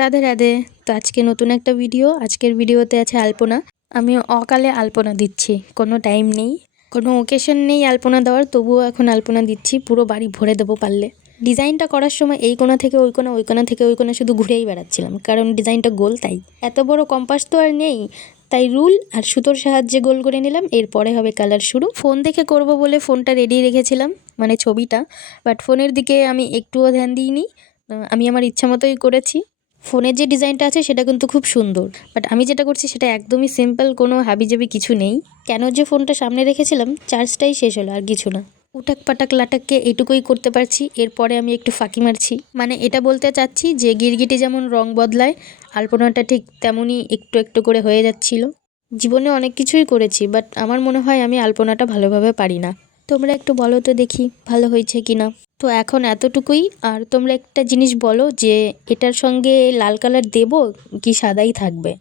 রাধে রাধে। তো আজকে নতুন একটা ভিডিও। আজকের ভিডিওতে আছে আলপনা। আমি অকালে আলপনা দিচ্ছি, কোনো টাইম নেই, কোনো ওকেশন নেই আলপনা দেওয়ার, তবুও এখন আলপনা দিচ্ছি। পুরো বাড়ি ভরে দেবো পারলে। ডিজাইনটা করার সময় এই কোণা থেকে ওই কোণা, ওই কোণা থেকে ওই কোণা শুধু ঘুরেই বেড়াচ্ছিলাম, কারণ ডিজাইনটা গোল। তাই এত বড় কম্পাস তো আর নেই, তাই রুল আর সুতোর সাহায্যে গোল করে নিলাম। এরপরে হবে কালার শুরু। ফোন দেখে করব বলে ফোনটা রেডি রেখেছিলাম, মানে ছবিটা, বাট ফোনের দিকে আমি একটুও ধ্যান দিইনি। আমি আমার ইচ্ছা মতোই করেছি। ফোনের যে ডিজাইনটা আছে সেটা কিন্তু খুব সুন্দর, বাট আমি যেটা করছি সেটা একদমই সিম্পল, কোনো হাবিজাবি কিছু নেই। কেন যে ফোনটা সামনে রেখেছিলাম, চার্জটাই শেষ হলো, আর কিছু না। উটাক পাটাক লাটাককে এইটুকুই করতে পারছি। এরপরে আমি একটু ফাঁকি মারছি, মানে এটা বলতে চাচ্ছি যে গিরগিটি যেমন রং বদলায়, আলপনাটা ঠিক তেমনই একটু একটু করে হয়ে যাচ্ছিল। জীবনে অনেক কিছুই করেছি, বাট আমার মনে হয় আমি আলপনাটা ভালোভাবে পারি না। তোমরা একটু বলো তো দেখি ভালো হয়েছে কিনা। তো এখন এতটুকুই। আর তোমরা একটা জিনিস বলো যে এটার সঙ্গে লাল কালার দেবো কি সাদাই থাকবে।